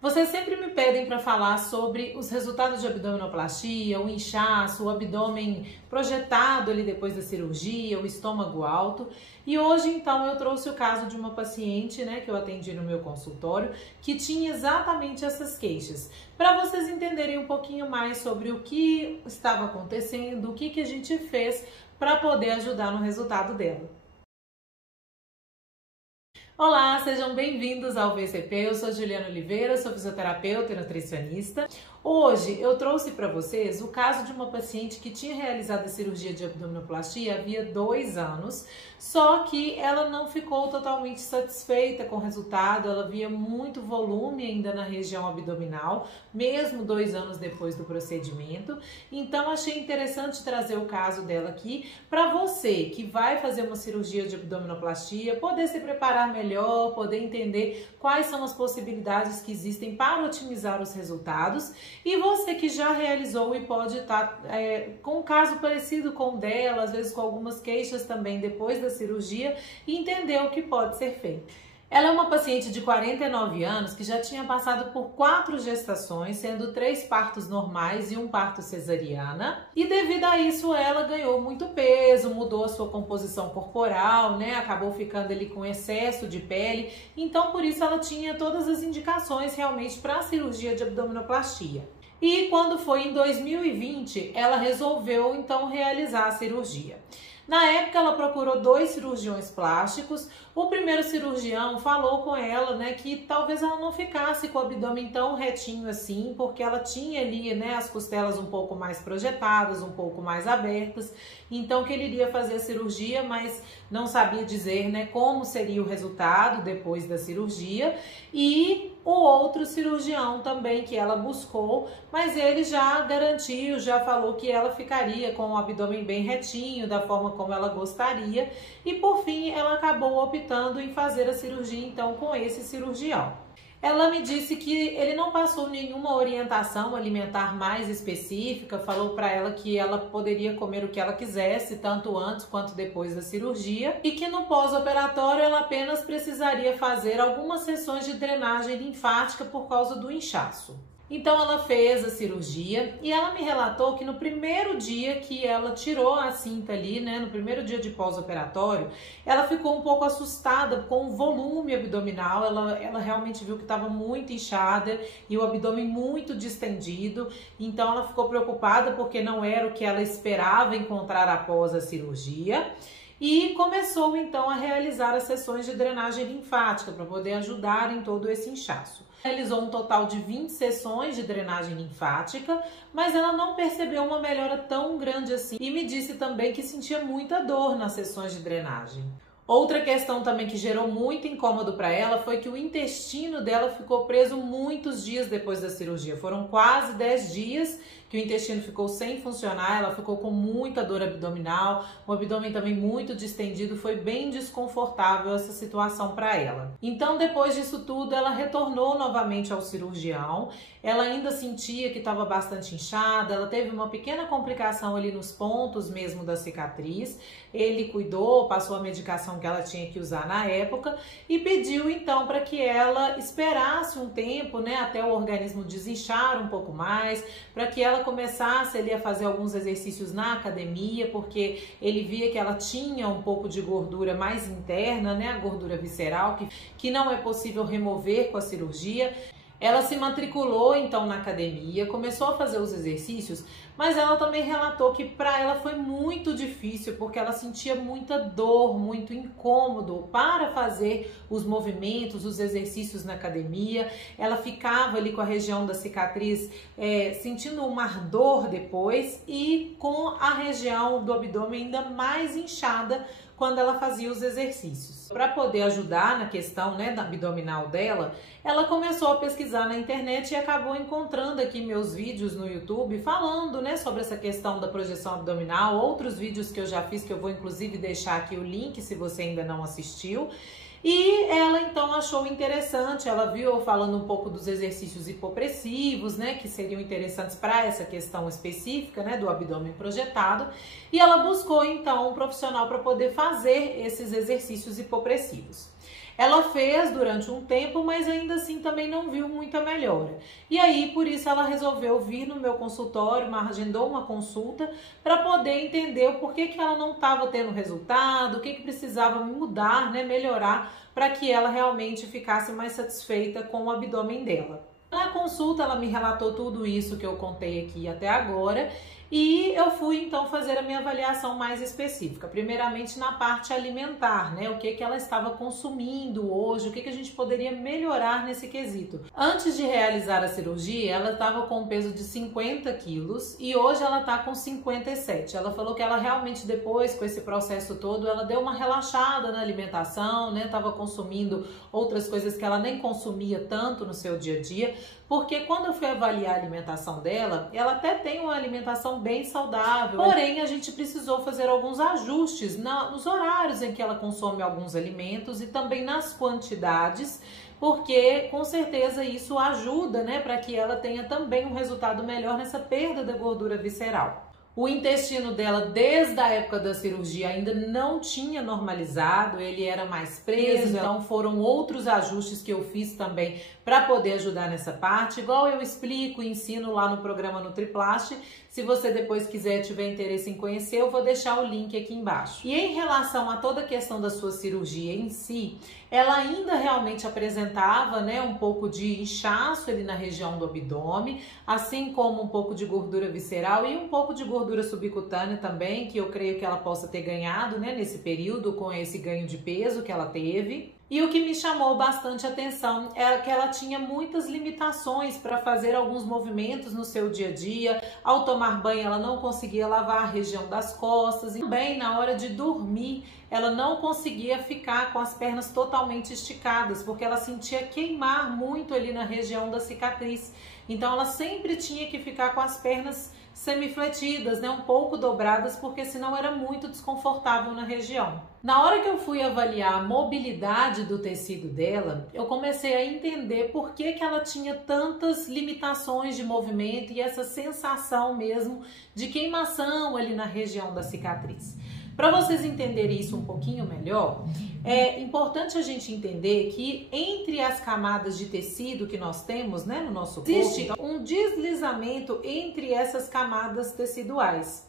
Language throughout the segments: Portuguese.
Vocês sempre me pedem para falar sobre os resultados de abdominoplastia, o inchaço, o abdômen projetado ali depois da cirurgia, o estômago alto. E hoje, então, eu trouxe o caso de uma paciente, que eu atendi no meu consultório, que tinha exatamente essas queixas. Para vocês entenderem um pouquinho mais sobre o que estava acontecendo, o que a gente fez para poder ajudar no resultado dela. Olá, sejam bem-vindos ao VCP. Eu sou Juliana Oliveira, sou fisioterapeuta e nutricionista. Hoje eu trouxe para vocês o caso de uma paciente que tinha realizado a cirurgia de abdominoplastia havia 2 anos, só que ela não ficou totalmente satisfeita com o resultado, ela via muito volume ainda na região abdominal, mesmo 2 anos depois do procedimento. Então achei interessante trazer o caso dela aqui para você que vai fazer uma cirurgia de abdominoplastia, poder se preparar melhor, poder entender quais são as possibilidades que existem para otimizar os resultados. E você que já realizou e pode estar com um caso parecido com o dela, às vezes com algumas queixas também depois da cirurgia, e entender o que pode ser feito. Ela é uma paciente de 49 anos que já tinha passado por 4 gestações, sendo 3 partos normais e 1 parto cesariana. E devido a isso ela ganhou muito peso, mudou a sua composição corporal, acabou ficando ali com excesso de pele. Então por isso ela tinha todas as indicações realmente para a cirurgia de abdominoplastia. E quando foi em 2020, ela resolveu então realizar a cirurgia. Na época ela procurou 2 cirurgiões plásticos. O primeiro cirurgião falou com ela, que talvez ela não ficasse com o abdômen tão retinho assim, porque ela tinha ali, as costelas um pouco mais projetadas, um pouco mais abertas. Então que ele iria fazer a cirurgia, mas não sabia dizer, como seria o resultado depois da cirurgia. E o outro cirurgião também que ela buscou, mas ele já garantiu, já falou que ela ficaria com o abdômen bem retinho, da forma como ela gostaria. E por fim ela acabou optando em fazer a cirurgia então com esse cirurgião. Ela me disse que ele não passou nenhuma orientação alimentar mais específica, falou para ela que ela poderia comer o que ela quisesse, tanto antes quanto depois da cirurgia, e que no pós-operatório ela apenas precisaria fazer algumas sessões de drenagem linfática por causa do inchaço. Então ela fez a cirurgia e ela me relatou que no primeiro dia que ela tirou a cinta ali, no primeiro dia de pós-operatório, ela ficou um pouco assustada com o volume abdominal, ela realmente viu que estava muito inchada e o abdômen muito distendido, então ela ficou preocupada porque não era o que ela esperava encontrar após a cirurgia. E começou então a realizar as sessões de drenagem linfática para poder ajudar em todo esse inchaço. Realizou um total de 20 sessões de drenagem linfática, mas ela não percebeu uma melhora tão grande assim e me disse também que sentia muita dor nas sessões de drenagem. Outra questão também que gerou muito incômodo para ela foi que o intestino dela ficou preso muitos dias depois da cirurgia. Foram quase 10 dias que o intestino ficou sem funcionar, ela ficou com muita dor abdominal, o abdômen também muito distendido, foi bem desconfortável essa situação para ela. Então depois disso tudo ela retornou novamente ao cirurgião, ela ainda sentia que estava bastante inchada, ela teve uma pequena complicação ali nos pontos mesmo da cicatriz, ele cuidou, passou a medicação que ela tinha que usar na época e pediu então para que ela esperasse um tempo, até o organismo desinchar um pouco mais, para que ela começasse ali a fazer alguns exercícios na academia, porque ele via que ela tinha um pouco de gordura mais interna, a gordura visceral, que não é possível remover com a cirurgia. Ela se matriculou então na academia, começou a fazer os exercícios, mas ela também relatou que para ela foi muito difícil porque ela sentia muita dor, muito incômodo para fazer os movimentos, os exercícios na academia. Ela ficava ali com a região da cicatriz sentindo um ardor depois e com a região do abdômen ainda mais inchada quando ela fazia os exercícios. Para poder ajudar na questão da abdominal dela, ela começou a pesquisar na internet e acabou encontrando aqui meus vídeos no YouTube falando sobre essa questão da projeção abdominal, outros vídeos que eu já fiz, que eu vou inclusive deixar aqui o link se você ainda não assistiu. E ela então achou interessante, ela viu eu falando um pouco dos exercícios hipopressivos, que seriam interessantes para essa questão específica, do abdômen projetado, e ela buscou então um profissional para poder fazer esses exercícios hipopressivos. Ela fez durante um tempo, mas ainda assim também não viu muita melhora. E aí, por isso, ela resolveu vir no meu consultório, agendou uma consulta para poder entender o porquê que ela não estava tendo resultado, o que precisava mudar, né, melhorar, para que ela realmente ficasse mais satisfeita com o abdômen dela. Na consulta, ela me relatou tudo isso que eu contei aqui até agora. E eu fui então fazer a minha avaliação mais específica, primeiramente na parte alimentar, né? O que ela estava consumindo hoje, o que a gente poderia melhorar nesse quesito. Antes de realizar a cirurgia, ela estava com um peso de 50 quilos e hoje ela está com 57. Ela falou que ela realmente depois, com esse processo todo, ela deu uma relaxada na alimentação, né? Estava consumindo outras coisas que ela nem consumia tanto no seu dia a dia, porque quando eu fui avaliar a alimentação dela, ela até tem uma alimentação bem saudável, porém a gente precisou fazer alguns ajustes nos horários em que ela consome alguns alimentos e também nas quantidades, porque com certeza isso ajuda, né, para que ela tenha também um resultado melhor nessa perda da gordura visceral. O intestino dela, desde a época da cirurgia, ainda não tinha normalizado, ele era mais preso, então foram outros ajustes que eu fiz também para poder ajudar nessa parte, igual eu explico e ensino lá no programa NutriPlast. Se você depois quiser, tiver interesse em conhecer, eu vou deixar o link aqui embaixo. E em relação a toda a questão da sua cirurgia em si, ela ainda realmente apresentava, né, um pouco de inchaço ali na região do abdômen, assim como um pouco de gordura visceral e um pouco de gordura subcutânea também, que eu creio que ela possa ter ganhado, né, nesse período com esse ganho de peso que ela teve. E o que me chamou bastante atenção era que ela tinha muitas limitações para fazer alguns movimentos no seu dia a dia. Ao tomar banho, ela não conseguia lavar a região das costas e também na hora de dormir, ela não conseguia ficar com as pernas totalmente esticadas, porque ela sentia queimar muito ali na região da cicatriz. Então ela sempre tinha que ficar com as pernas semifletidas, né, um pouco dobradas, porque senão era muito desconfortável na região. Na hora que eu fui avaliar a mobilidade do tecido dela, eu comecei a entender por que ela tinha tantas limitações de movimento e essa sensação mesmo de queimação ali na região da cicatriz. Para vocês entenderem isso um pouquinho melhor, é importante a gente entender que entre as camadas de tecido que nós temos, né, no nosso corpo, existe um deslizamento entre essas camadas teciduais.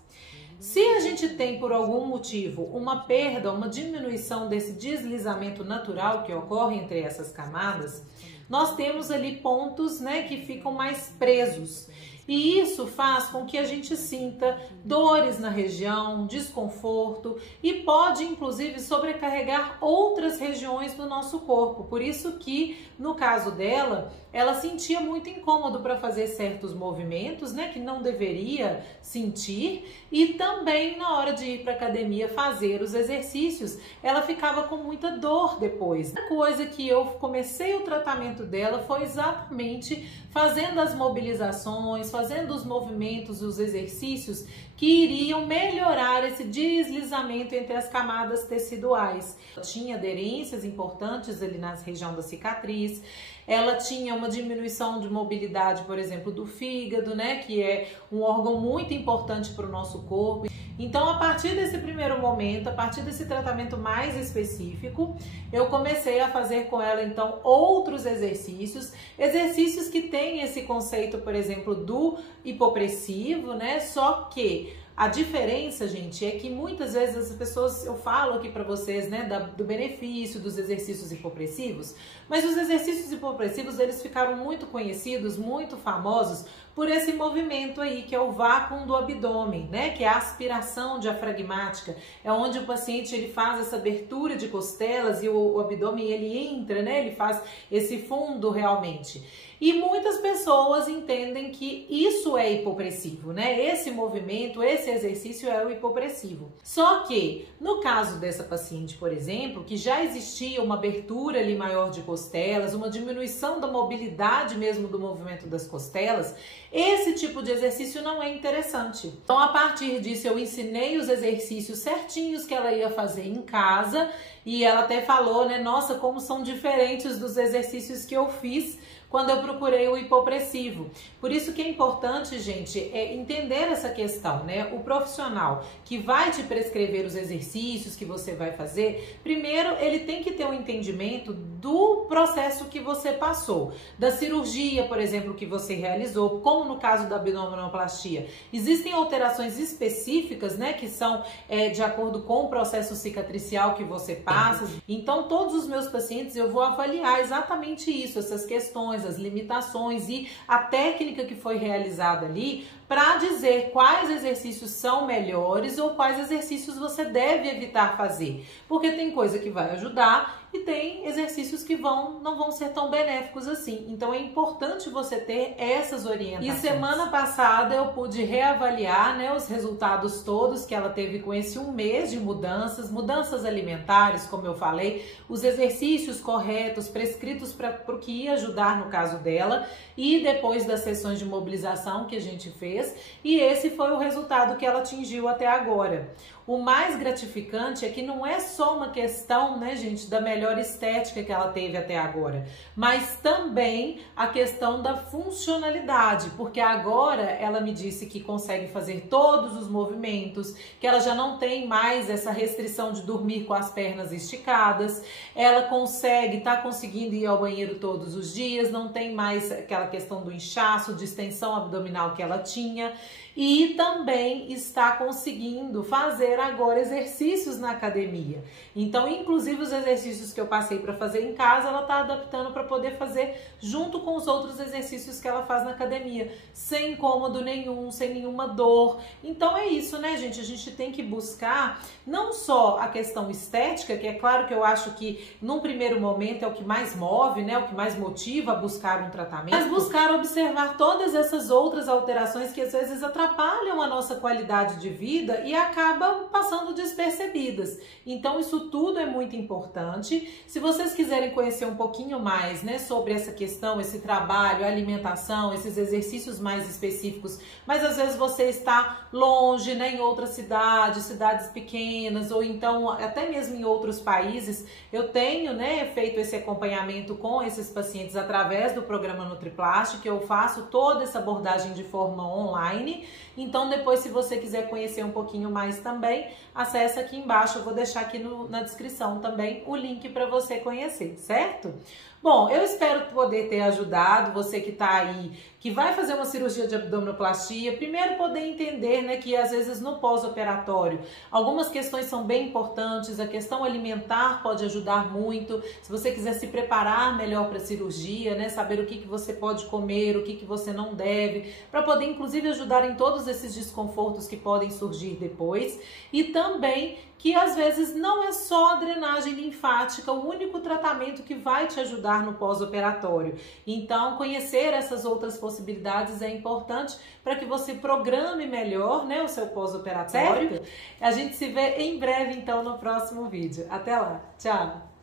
Se a gente tem por algum motivo uma perda, uma diminuição desse deslizamento natural que ocorre entre essas camadas, nós temos ali pontos, né, que ficam mais presos. E isso faz com que a gente sinta dores na região, desconforto e pode inclusive sobrecarregar outras regiões do nosso corpo. Por isso que no caso dela, ela sentia muito incômodo para fazer certos movimentos, né, que não deveria sentir, e também na hora de ir para a academia fazer os exercícios, ela ficava com muita dor depois. A coisa que eu comecei o tratamento dela foi exatamente fazendo as mobilizações, fazendo os movimentos, os exercícios que iriam melhorar esse deslizamento entre as camadas teciduais. Tinha aderências importantes ali na região da cicatriz, ela tinha uma diminuição de mobilidade, por exemplo, do fígado, né, que é um órgão muito importante para o nosso corpo. Então, a partir desse primeiro momento, a partir desse tratamento mais específico, eu comecei a fazer com ela, então, outros exercícios que têm esse conceito, por exemplo, do hipopressivo, né, só que a diferença, gente, é que muitas vezes as pessoas, eu falo aqui para vocês, né, do benefício dos exercícios hipopressivos, mas os exercícios hipopressivos, eles ficaram muito conhecidos, muito famosos por esse movimento aí, que é o vácuo do abdômen, né, que é a aspiração diafragmática, é onde o paciente ele faz essa abertura de costelas e o abdômen ele entra, né, ele faz esse fundo realmente. E muitas pessoas entendem que isso é hipopressivo, né? Esse movimento, esse exercício é o hipopressivo. Só que, no caso dessa paciente, por exemplo, que já existia uma abertura ali maior de costelas, uma diminuição da mobilidade mesmo do movimento das costelas, esse tipo de exercício não é interessante. Então, a partir disso, eu ensinei os exercícios certinhos que ela ia fazer em casa e ela até falou, né? Nossa, como são diferentes dos exercícios que eu fiz quando eu procurei o hipopressivo. Por isso que é importante, gente, entender essa questão, né? O profissional que vai te prescrever os exercícios que você vai fazer, primeiro ele tem que ter um entendimento do processo que você passou, da cirurgia, por exemplo, que você realizou, como no caso da abdominoplastia. Existem alterações específicas, né, que são de acordo com o processo cicatricial que você passa. Então, todos os meus pacientes eu vou avaliar exatamente isso, essas questões, as limitações e a técnica que foi realizada ali, para dizer quais exercícios são melhores ou quais exercícios você deve evitar fazer. Porque tem coisa que vai ajudar e tem exercícios que não vão ser tão benéficos assim. Então é importante você ter essas orientações. E semana passada eu pude reavaliar, né, os resultados todos que ela teve com esse 1 mês de mudanças alimentares, como eu falei, os exercícios corretos, prescritos para o que ia ajudar no caso dela, e depois das sessões de mobilização que a gente fez. E esse foi o resultado que ela atingiu até agora. O mais gratificante é que não é só uma questão, né, gente, da melhor estética que ela teve até agora, mas também a questão da funcionalidade, porque agora ela me disse que consegue fazer todos os movimentos, que ela já não tem mais essa restrição de dormir com as pernas esticadas, ela tá conseguindo ir ao banheiro todos os dias, não tem mais aquela questão do inchaço, de extensão abdominal que ela tinha. E também está conseguindo fazer agora exercícios na academia. Então, inclusive os exercícios que eu passei para fazer em casa, ela está adaptando para poder fazer junto com os outros exercícios que ela faz na academia, sem incômodo nenhum, sem nenhuma dor. Então é isso, né, gente? A gente tem que buscar não só a questão estética, que é claro que eu acho que num primeiro momento é o que mais move, né, o que mais motiva a buscar um tratamento, mas buscar observar todas essas outras alterações que às vezes atrapalham a nossa qualidade de vida e acabam passando despercebidas. Então isso tudo é muito importante. Se vocês quiserem conhecer um pouquinho mais, né, sobre essa questão, esse trabalho, a alimentação, esses exercícios mais específicos, mas às vezes você está longe, né, em outra cidade, cidades pequenas, ou então até mesmo em outros países, eu tenho, né, feito esse acompanhamento com esses pacientes através do programa NutriPlast, que eu faço toda essa abordagem de forma online. Então depois, se você quiser conhecer um pouquinho mais também, acessa aqui embaixo, eu vou deixar aqui na descrição também o link para você conhecer, certo? Bom, eu espero poder ter ajudado você que está aí, que vai fazer uma cirurgia de abdominoplastia, primeiro poder entender, né, que às vezes no pós-operatório algumas questões são bem importantes, a questão alimentar pode ajudar muito, se você quiser se preparar melhor para a cirurgia, né, saber o que você pode comer, o que você não deve, para poder inclusive ajudar em todos esses desconfortos que podem surgir depois, e também que às vezes não é só a drenagem linfática o único tratamento que vai te ajudar no pós-operatório. Então, conhecer essas outras possibilidades é importante para que você programe melhor, né, o seu pós-operatório. A gente se vê em breve, então, no próximo vídeo. Até lá. Tchau!